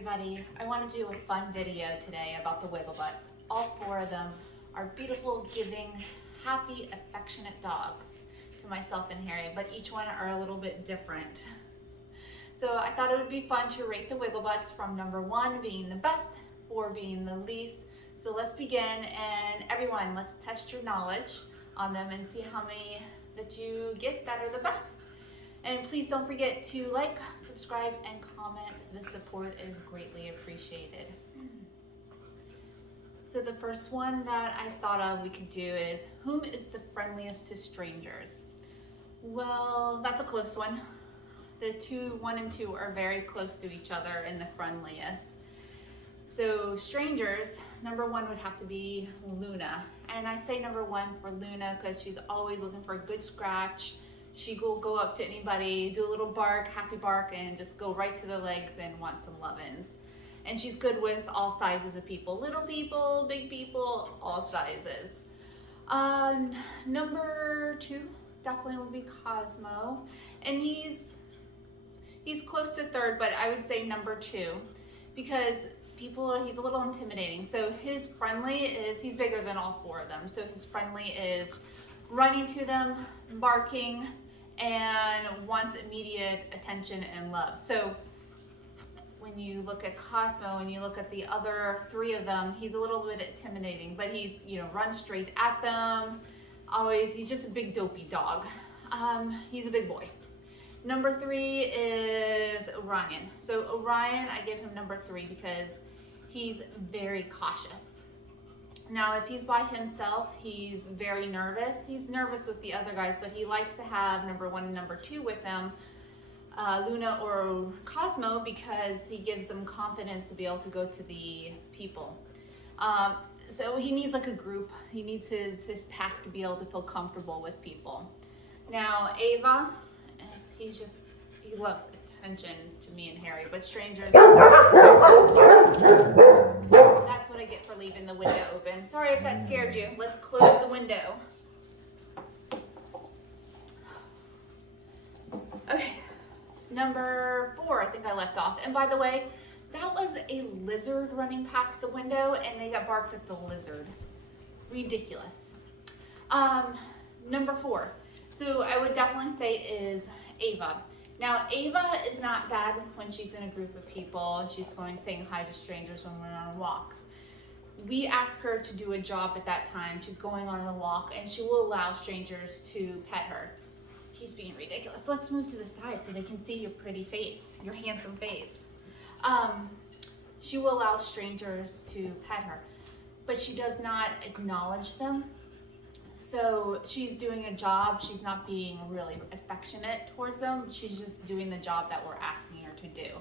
everybody. I want to do a fun video today about the Wigglebutts. All four of them are beautiful, giving, happy, affectionate dogs to myself and Harry, but each one are a little bit different. So I thought it would be fun to rate the Wigglebutts from number 1 being the best, 4 being the least. So let's begin, and everyone, let's test your knowledge on them and see how many that you get that are the best. And please don't forget to like, subscribe, and comment. The support is greatly appreciated. So the first one that I thought of we could do is, whom is the friendliest to strangers? Well, that's a close one. The 1 and 2 are very close to each other in the friendliest. So strangers, number 1 would have to be Luna. And I say number 1 for Luna because she's always looking for a good scratch. She will go up to anybody, do a little bark, happy bark, and just go right to their legs and want some lovin's. And she's good with all sizes of people, little people, big people, all sizes. Number 2 definitely will be Cosmo, and he's close to 3rd, but I would say number 2 because he's a little intimidating. So his friendly is, he's bigger than all 4 of them. So his friendly is running to them, barking, and wants immediate attention and love. So when you look at Cosmo and you look at the other 3 of them, he's a little bit intimidating, but he's, runs straight at them. Always, he's just a big dopey dog. He's a big boy. Number 3 is Orion. So Orion, I give him number 3 because he's very cautious. Now, if he's by himself, he's very nervous. He's nervous with the other guys, but he likes to have number 1 and number 2 with him, Luna or Cosmo, because he gives them confidence to be able to go to the people. So he needs like a group. He needs his pack to be able to feel comfortable with people. Now, Ava, he loves attention to me and Harry, but strangers, that's what I get for leaving the window open. Sorry if that scared you. Let's close the window. Okay, number 4, I think I left off. And by the way, that was a lizard running past the window, and they got barked at the lizard. Ridiculous. Number 4, so I would definitely say is Ava. Now, Ava is not bad when she's in a group of people. She's going saying hi to strangers when we're on walks. We ask her to do a job at that time. She's going on a walk, and she will allow strangers to pet her. He's being ridiculous. Let's move to the side so they can see your pretty face, your handsome face. She will allow strangers to pet her, but she does not acknowledge them. So she's doing a job. She's not being really affectionate towards them. She's just doing the job that we're asking her to do.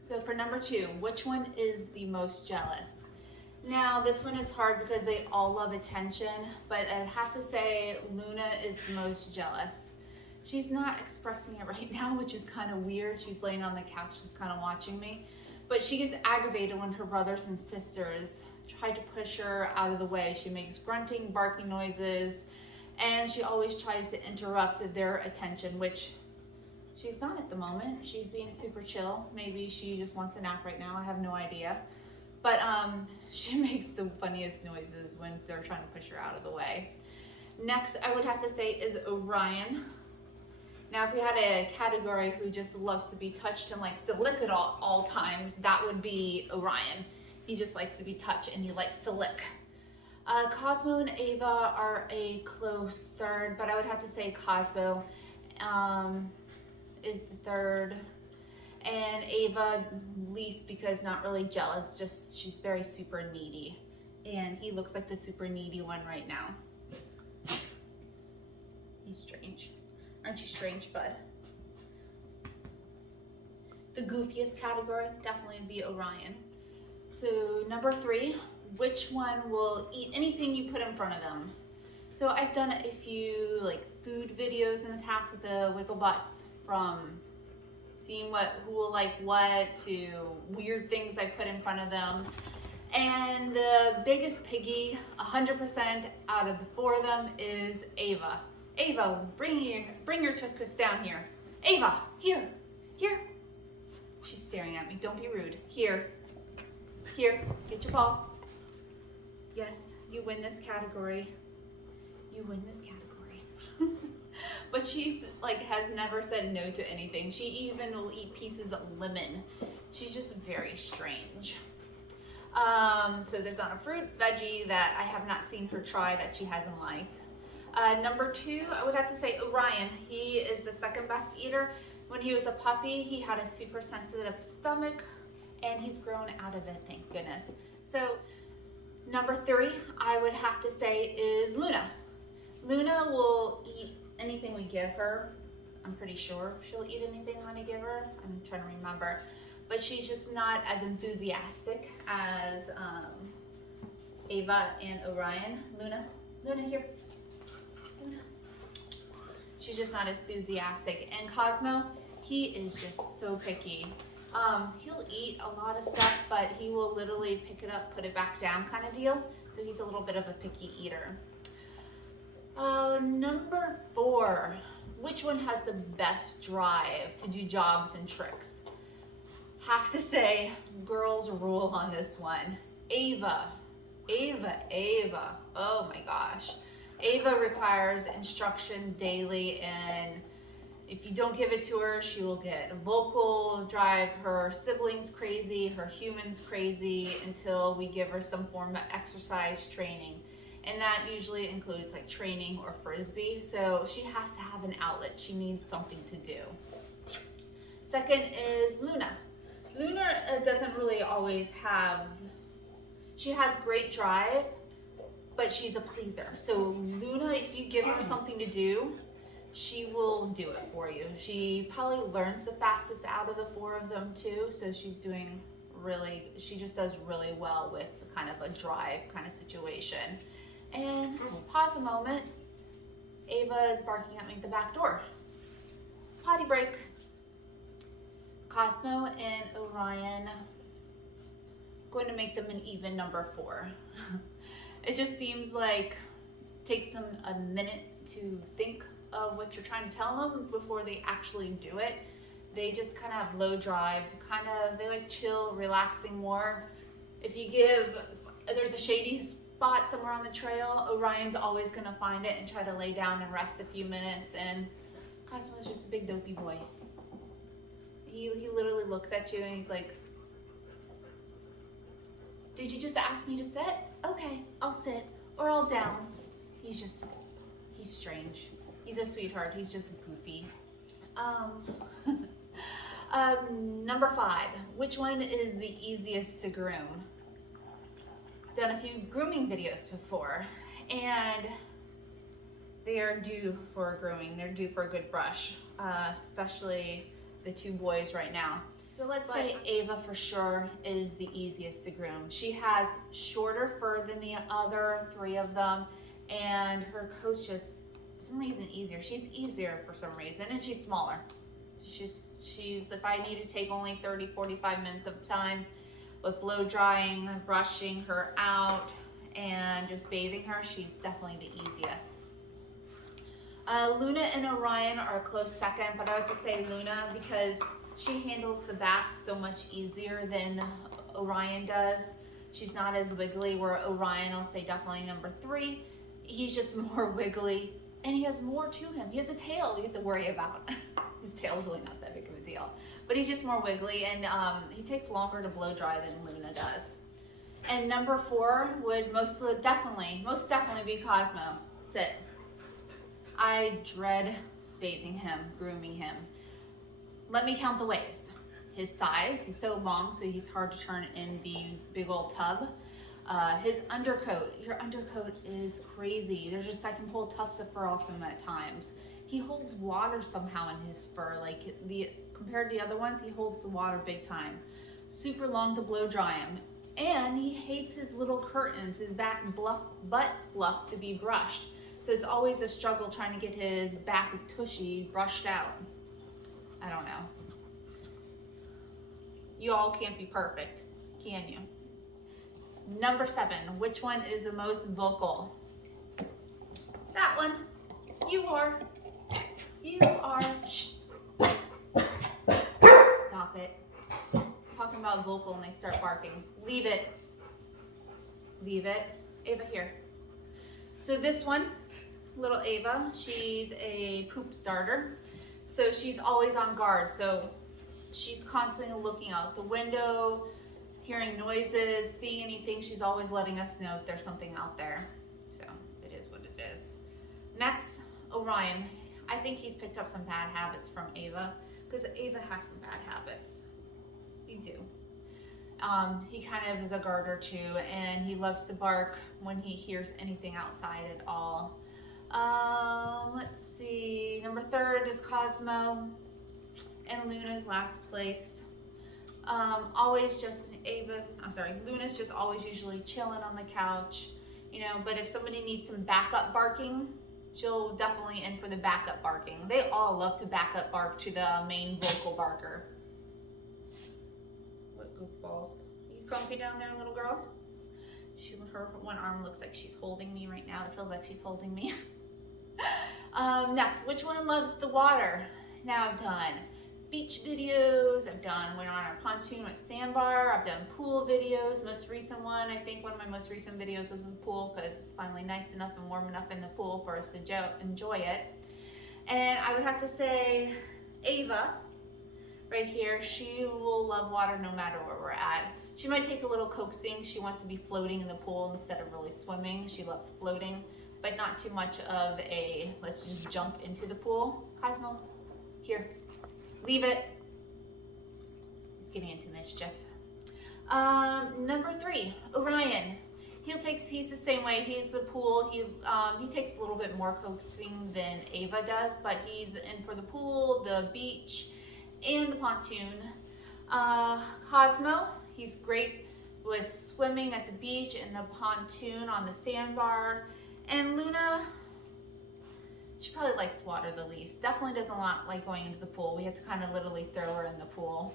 So for number 2, which one is the most jealous? Now, this one is hard because they all love attention, but I'd have to say Luna is the most jealous. She's not expressing it right now, which is kind of weird. She's laying on the couch just kind of watching me, but she gets aggravated when her brothers and sisters try to push her out of the way. She makes grunting, barking noises, and she always tries to interrupt their attention, which she's not at the moment. She's being super chill. Maybe she just wants a nap right now. I have no idea. But she makes the funniest noises when they're trying to push her out of the way. Next, I would have to say is Orion. Now, if we had a category who just loves to be touched and likes to lick at all times, that would be Orion. He just likes to be touched and he likes to lick. Cosmo and Ava are a close 3rd, but I would have to say Cosmo is the 3rd. And Ava least because not really jealous, just she's very super needy. And he looks like the super needy one right now. He's strange. Aren't you strange, bud? The goofiest category definitely would be Orion. So number 3, which one will eat anything you put in front of them? So I've done a few food videos in the past with the Wigglebutts, from seeing who will like what to weird things I put in front of them. And the biggest piggy, 100% out of the 4 of them, is Ava. Ava, bring your tuchus down here. Ava, here. She's staring at me. Don't be rude. Here, get your ball. Yes, you win this category. You win this category. But she's like, has never said no to anything. She even will eat pieces of lemon. She's just very strange. So there's not a fruit, veggie that I have not seen her try that she hasn't liked. Number 2, I would have to say Orion. He is the second best eater. When he was a puppy, he had a super sensitive stomach, and he's grown out of it, thank goodness. So number 3, I would have to say is Luna. Luna will eat anything we give her. I'm pretty sure she'll eat anything I'm gonna give her. I'm trying to remember. But she's just not as enthusiastic as Ava and Orion. Luna here. Luna. She's just not as enthusiastic. And Cosmo, he is just so picky. He'll eat a lot of stuff, but he will literally pick it up, put it back down kind of deal. So he's a little bit of a picky eater. Number 4, which one has the best drive to do jobs and tricks? Have to say, girls rule on this one. Ava. Oh my gosh. Ava requires instruction daily, and if you don't give it to her, she will get vocal, drive her siblings crazy, her humans crazy, until we give her some form of exercise training. And that usually includes like training or frisbee. So she has to have an outlet. She needs something to do. Second is Luna. Luna doesn't really always have, she has great drive, but she's a pleaser. So Luna, if you give her something to do, she will do it for you. She probably learns the fastest out of the 4 of them too. So she's doing really, she just does really well with kind of a drive kind of situation. And pause a moment. Ava is barking at me at the back door. Potty break. Cosmo and Orion, going to make them an even number 4. It just seems like it takes them a minute to think of what you're trying to tell them before they actually do it. They just kind of have low drive, they like chill, relaxing more. If you give, there's a shady spot somewhere on the trail, Orion's always gonna find it and try to lay down and rest a few minutes, and Cosmo's just a big dopey boy. He literally looks at you and he's like, did you just ask me to sit? Okay, I'll sit, or I'll down. He's strange. He's a sweetheart, he's just goofy. Number 5, which one is the easiest to groom? Done a few grooming videos before, and they are due for a grooming. They're due for a good brush, especially the 2 boys right now. So let's say Ava for sure is the easiest to groom. She has shorter fur than the other 3 of them, and her coat's just, for some reason, easier. She's easier for some reason, and she's smaller. She's if I need to take only 30, 45 minutes of time with blow drying, brushing her out, and just bathing her, she's definitely the easiest. Luna and Orion are a close second, but I have to say Luna because she handles the bath so much easier than Orion does. She's not as wiggly, where Orion, I'll say definitely number 3. He's just more wiggly, and he has more to him. He has a tail you have to worry about. His tail's really not that big of a deal, but he's just more wiggly, and he takes longer to blow dry than Luna does. And number 4 would most definitely be Cosmo. Sit. I dread bathing him, grooming him. Let me count the ways. His size, he's so long, so he's hard to turn in the big old tub. His undercoat, your undercoat is crazy. There's just, I can pull tufts of fur off him at times. He holds water somehow in his fur, like compared to the other ones, he holds the water big time. Super long to blow dry him. And he hates his little curtains, his back butt fluff to be brushed. So it's always a struggle trying to get his back tushy brushed out. I don't know. You all can't be perfect, can you? Number 7, which one is the most vocal? That one. You are. You are. Shh. Stop it. about vocal and they start barking. Leave it. Leave it. Ava, here. So this one, little Ava, she's a poop starter. So she's always on guard. So she's constantly looking out the window, hearing noises, seeing anything. She's always letting us know if there's something out there. So it is what it is. Next, Orion. I think he's picked up some bad habits from Ava, because Ava has some bad habits. You do. He kind of is a guarder too, and he loves to bark when he hears anything outside at all. Let's see, number 3 is Cosmo, and Luna's last place. Always just Luna's just always usually chilling on the couch, you know, but if somebody needs some backup barking, she'll definitely in for the backup barking. They all love to backup bark to the main vocal barker. What goofballs. Are you comfy down there, little girl? Her one arm looks like she's holding me right now. It feels like she's holding me. Next, which one loves the water? Now I've done beach videos, went on a pontoon with sandbar, I've done pool videos. Most recent one, I think one of my most recent videos was in the pool because it's finally nice enough and warm enough in the pool for us to enjoy it. And I would have to say Ava, right here, she will love water no matter where we're at. She might take a little coaxing. She wants to be floating in the pool instead of really swimming. She loves floating, but not too much of a, let's just jump into the pool. Cosmo, here. Leave it. He's getting into mischief. Number 3, Orion. He's the same way. He's the pool. He takes a little bit more coaxing than Ava does, but he's in for the pool, the beach, and the pontoon. Cosmo, he's great with swimming at the beach and the pontoon on the sandbar. And Luna, she probably likes water the least. Definitely doesn't like going into the pool. We have to kind of literally throw her in the pool.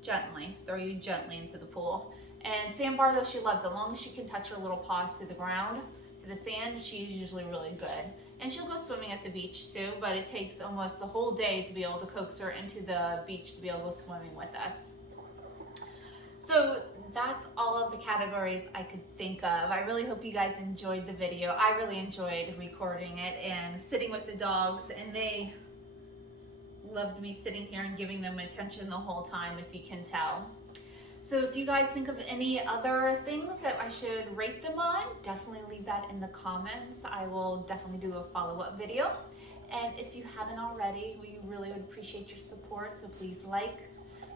Gently, throw you gently into the pool. And sandbar though, she loves it. As long as she can touch her little paws to the ground, to the sand, she's usually really good. And she'll go swimming at the beach too, but it takes almost the whole day to be able to coax her into the beach to be able to go swimming with us. So that's all of the categories I could think of. I really hope you guys enjoyed the video. I really enjoyed recording it and sitting with the dogs, and they loved me sitting here and giving them attention the whole time, if you can tell. So if you guys think of any other things that I should rate them on, definitely leave that in the comments. I will definitely do a follow-up video. And if you haven't already, we really would appreciate your support. So please like,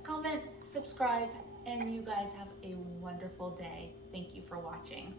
comment, subscribe, and you guys have a wonderful day. Thank you for watching.